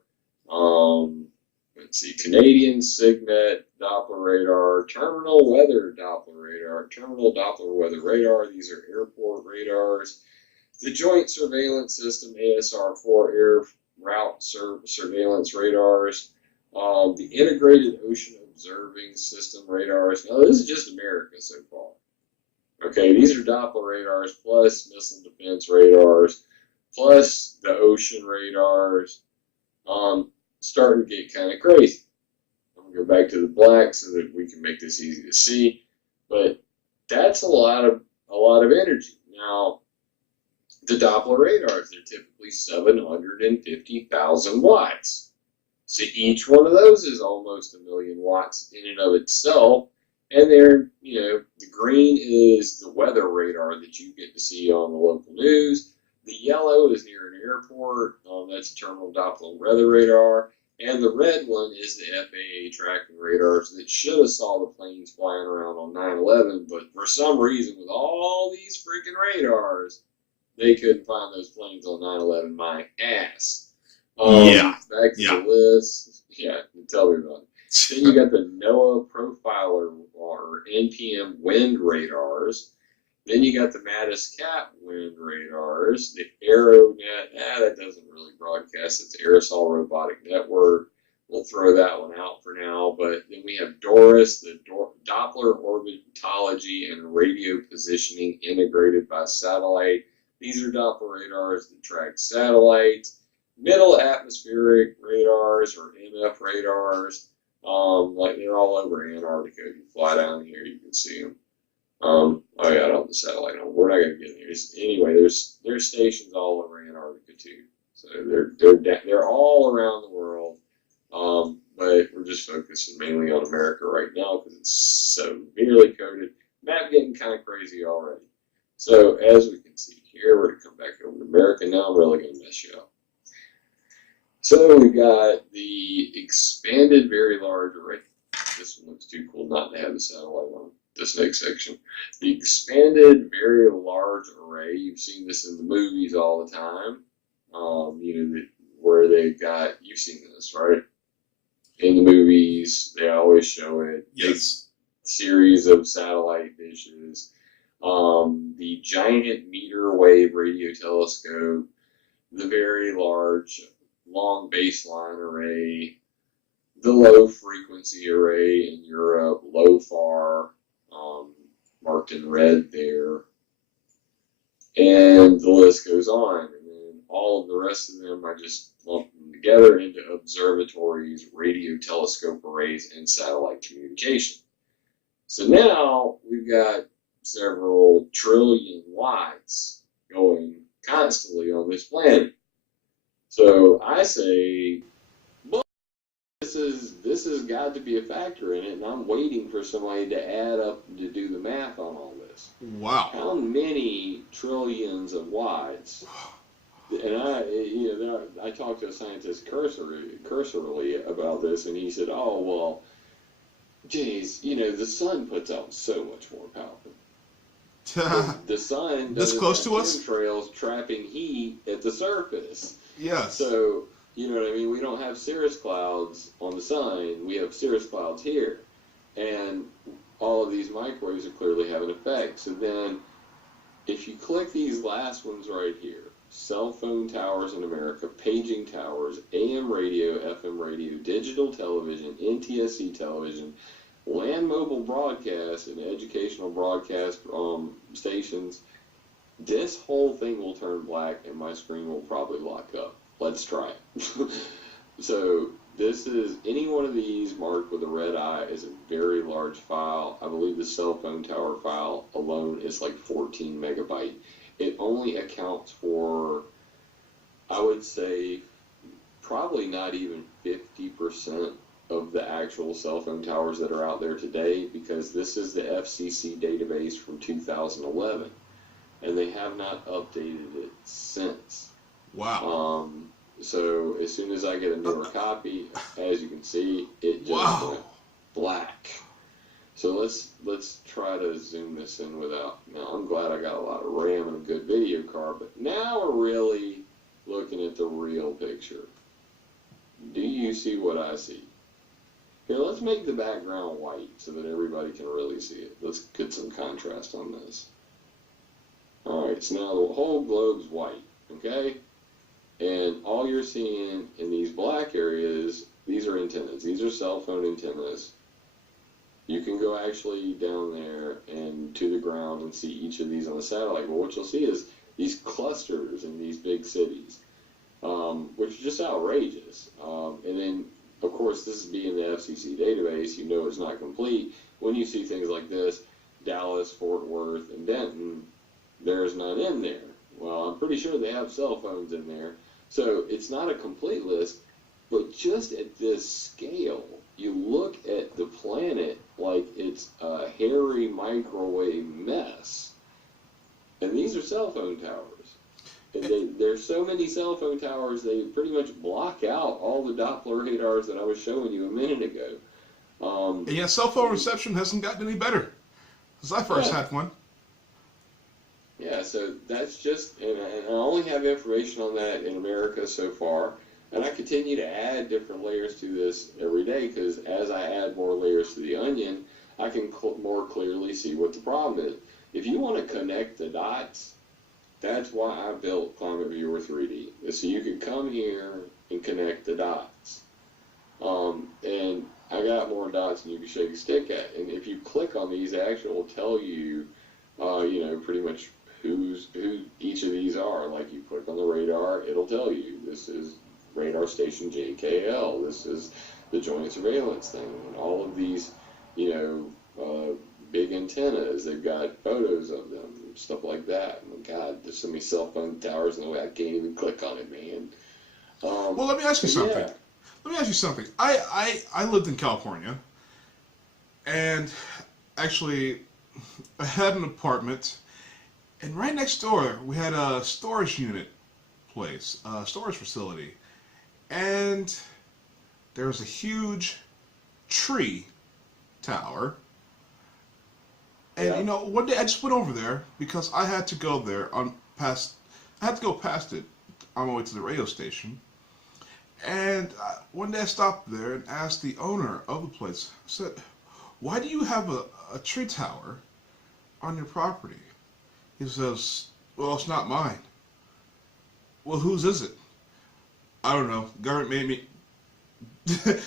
let's see, Canadian Signet Doppler radar, terminal weather Doppler radar, terminal Doppler weather radar. These are airport radars. The Joint Surveillance System, ASR-4 air route surveillance radars. The Integrated Ocean Observing System radars. Now, this is just America so far. Okay, these are Doppler radars plus missile defense radars plus the ocean radars. Starting to get kind of crazy. I'm going to go back to the black so that we can make this easy to see. But that's a lot of energy. Now, the Doppler radars, they're typically 750,000 watts. So each one of those is almost 1 million watts in and of itself. And they're, the green is the weather radar that you get to see on the local news. The yellow is near an airport. That's a terminal Doppler weather radar. And the red one is the FAA tracking radars that should have saw the planes flying around on 9/11, but for some reason, with all these freaking radars, they couldn't find those planes on 9/11. My ass. Back to the list. Yeah, tell me about it. Then you got the NOAA Profiler or NPM wind radars. Then you got the Mattis Cap wind radars, the AeroNet. That doesn't really broadcast. It's Aerosol Robotic Network. We'll throw that one out for now. But then we have DORIS, the Doppler Orbitology and Radio Positioning Integrated by Satellite. These are Doppler radars that track satellites. Middle Atmospheric Radars or MF radars. Like they're all over Antarctica. If you fly down here, you can see them. I don't have the satellite on. We're not going to get there. Anyway, there's stations all over Antarctica too. So they're all around the world. But we're just focusing mainly on America right now because it's severely coded. Map getting kind of crazy already. So as we can see here, we're going to come back over to America now. I'm really going to mess you up. So we got the expanded very large array. this one looks too cool not to have the satellite on this next section. The expanded very large array. You've seen this in the movies all the time. Where they've got, you've seen this, right? In the movies, they always show it. Yes. Series of satellite dishes. The giant meter wave radio telescope. The very large long baseline array. The low frequency array in Europe, LOFAR, marked in red there. And the list goes on. And then all of the rest of them, I just lumped them together into observatories, radio telescope arrays, and satellite communication. So now we've got several trillion watts going constantly on this planet. So I say, well, this has got to be a factor in it, and I'm waiting for somebody to add up to do the math on all this. Wow. How many trillions of watts? And I talked to a scientist cursorily about this, and he said, "Oh well, geez, the sun puts out so much more power. The sun this close to us, chemtrails trapping heat at the surface. Yes. So you know what I mean. We don't have cirrus clouds on the sun. We have cirrus clouds here, and all of these microwaves are clearly having an effect. So then, if you click these last ones right here." Cell phone towers in America, paging towers, AM radio, FM radio, digital television, NTSC television, land mobile broadcast, and educational broadcast stations. This whole thing will turn black and my screen will probably lock up. Let's try it. So this is, any one of these marked with a red eye is a very large file. I believe the cell phone tower file alone is like 14 megabyte. It only accounts for, I would say, probably not even 50% of the actual cell phone towers that are out there today, because this is the FCC database from 2011, and they have not updated it since. Wow. So as soon as I get a newer copy, as you can see, it just went black. So let's try to zoom this in without. Now I'm glad I got a lot of RAM and a good video card, but now we're really looking at the real picture. Do you see what I see? Here, let's make the background white so that everybody can really see it. Let's get some contrast on this. All right, so now the whole globe's white, okay? And all you're seeing in these black areas, these are antennas. These are cell phone antennas. You can go actually down there and to the ground and see each of these on the satellite. But what you'll see is these clusters in these big cities, which are just outrageous. And then, of course, this is being the FCC database. You know it's not complete. When you see things like this, Dallas, Fort Worth, and Denton, there's none in there. Well, I'm pretty sure they have cell phones in there. So it's not a complete list, but just at this scale, you look at the planet like it's a hairy microwave mess. And these are cell phone towers. And there's so many cell phone towers, they pretty much block out all the Doppler radars that I was showing you a minute ago. And yeah, cell phone reception hasn't gotten any better since I first had one. Yeah, so that's just, and I only have information on that in America so far. And I continue to add different layers to this every day, because as I add more layers to the onion, I can more clearly see what the problem is. If you want to connect the dots, that's why I built Climate Viewer 3D. So you can come here and connect the dots. And I got more dots than you can shake a stick at. And if you click on these, it actually will tell you, pretty much who each of these are. Like you click on the radar, it'll tell you this is radar station JKL, this is the joint surveillance thing, and all of these, big antennas, they've got photos of them, stuff like that. Oh my God, there's so many cell phone towers in the way I can't even click on it, man. Well, let me ask you something. Yeah. Let me ask you something. I lived in California, and actually I had an apartment, and right next door we had a storage unit place, a storage facility. And there was a huge tree tower. And Yeah. you know, one day I just went over there because I had to go there I had to go past it on my way to the radio station. And one day I stopped there and asked the owner of the place, I said, "Why do you have a tree tower on your property?" He says, "Well, it's not mine." "Well, whose is it?" "I don't know. The government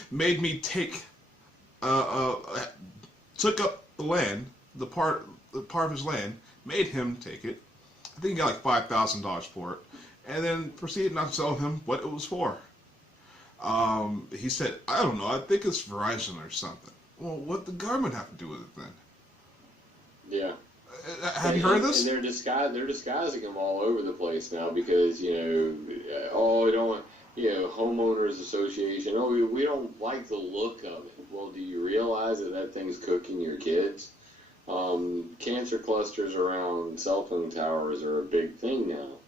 made me take took up the land, the part of his land, made him take it. I think he got like $5,000 for it, and then proceeded not to tell him what it was for." He said, "I don't know. I think it's Verizon or something." Well, what the government have to do with it then? Yeah. Have you heard of this? And they're disguising them all over the place now because, we don't, homeowners association, we don't like the look of it. Well, do you realize that thing's cooking your kids? Cancer clusters around cell phone towers are a big thing now.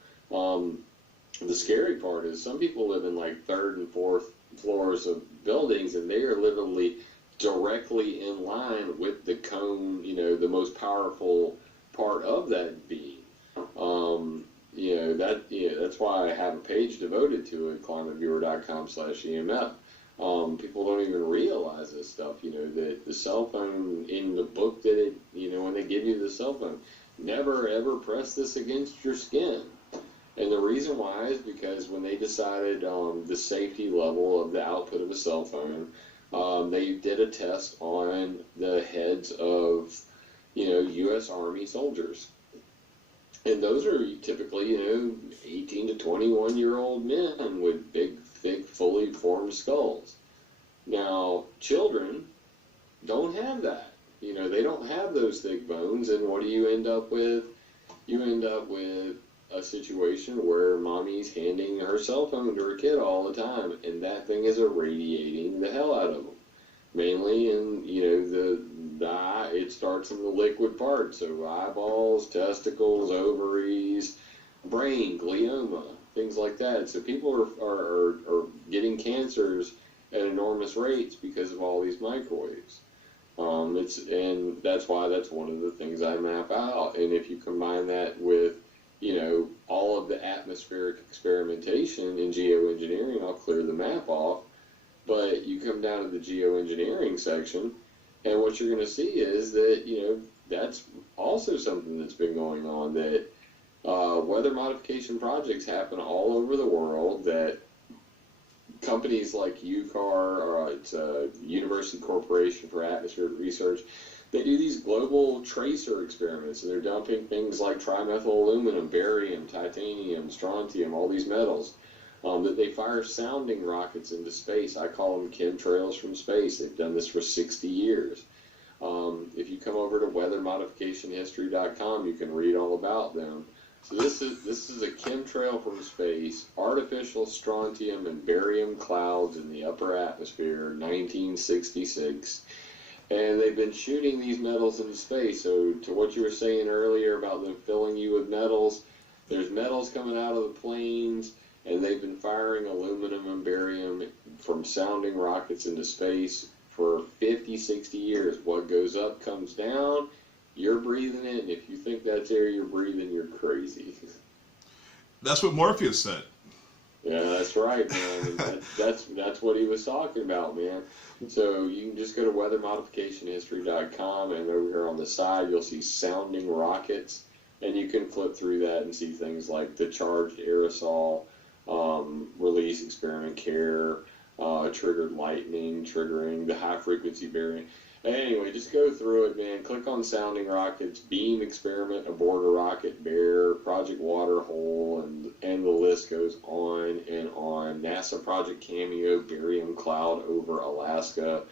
The scary part is some people live in like third and fourth floors of buildings, and they are literally directly in line with the cone, the most powerful part of that beam. That's why I have a page devoted to it, climateviewer.com/EMF. People don't even realize this stuff, that the cell phone in the book that when they give you the cell phone, never ever press this against your skin. And the reason why is because when they decided the safety level of the output of a cell phone, they did a test on the heads of, U.S. Army soldiers. And those are typically, 18 to 21-year-old men with big, thick, fully formed skulls. Now, children don't have that. They don't have those thick bones, and what do you end up with? You end up with a situation where mommy's handing her cell phone to her kid all the time, and that thing is irradiating the hell out of them. Mainly in, the eye, it starts in the liquid parts, so eyeballs, testicles, ovaries, brain, glioma, things like that. So people are getting cancers at enormous rates because of all these microwaves. And that's why that's one of the things I map out. And if you combine that with all of the atmospheric experimentation in geoengineering, I'll clear the map off. But you come down to the geoengineering section, and what you're going to see is that, that's also something that's been going on, that weather modification projects happen all over the world, that companies like UCAR, or it's a University Corporation for Atmospheric Research, they do these global tracer experiments, and they're dumping things like trimethyl aluminum, barium, titanium, strontium, all these metals, that they fire sounding rockets into space. I call them chemtrails from space. They've done this for 60 years. If you come over to weathermodificationhistory.com, you can read all about them. So this is a chemtrail from space, artificial strontium and barium clouds in the upper atmosphere, 1966. And they've been shooting these metals into space. So to what you were saying earlier about them filling you with metals, there's metals coming out of the planes, and they've been firing aluminum and barium from sounding rockets into space for 50, 60 years. What goes up comes down. You're breathing it, and if you think that's air you're breathing, you're crazy. That's what Morpheus said. Yeah, that's right, man. And that's what he was talking about, man. So you can just go to weathermodificationhistory.com, and over here on the side you'll see sounding rockets, and you can flip through that and see things like the charged aerosol release experiment care, triggered lightning, triggering the high frequency variant. Anyway, just go through it, man. Click on sounding rockets, beam experiment aboard a rocket, bear, Project Waterhole, and the list goes on and on. NASA Project Cameo, barium cloud over Alaska.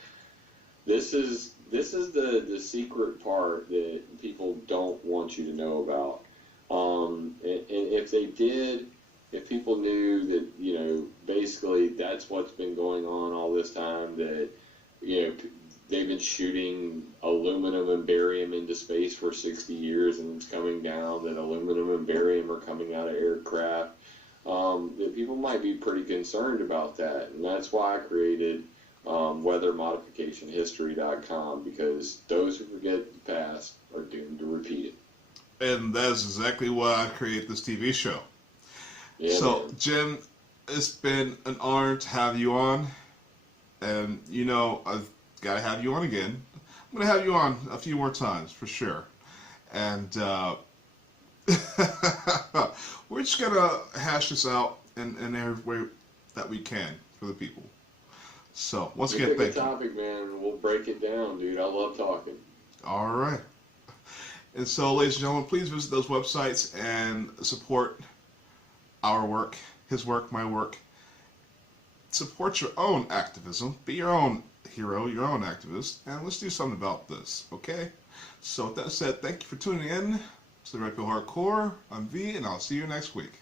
This is the secret part that people don't want you to know about. And if they did, if people knew that, basically that's what's been going on all this time, that, they've been shooting aluminum and barium into space for 60 years and it's coming down, that aluminum and barium are coming out of aircraft, that people might be pretty concerned about that. And that's why I created weathermodificationhistory.com, because those who forget the past are doomed to repeat it. And that is exactly why I created this TV show. Yeah, So, man. Jim, it's been an honor to have you on. And, you know, I've got to have you on again. I'm going to have you on a few more times, for sure. And we're just going to hash this out in every way that we can for the people. So, once again, Pick a thank you. topic, man, and we'll break it down, dude. I love talking. All right. And so, ladies and gentlemen, please visit those websites and support our work, his work, my work. Support your own activism. Be your own hero, your own activist, and let's do something about this, okay? So with that said, thank you for tuning in to the Red Pill Hardcore. I'm V, and I'll see you next week.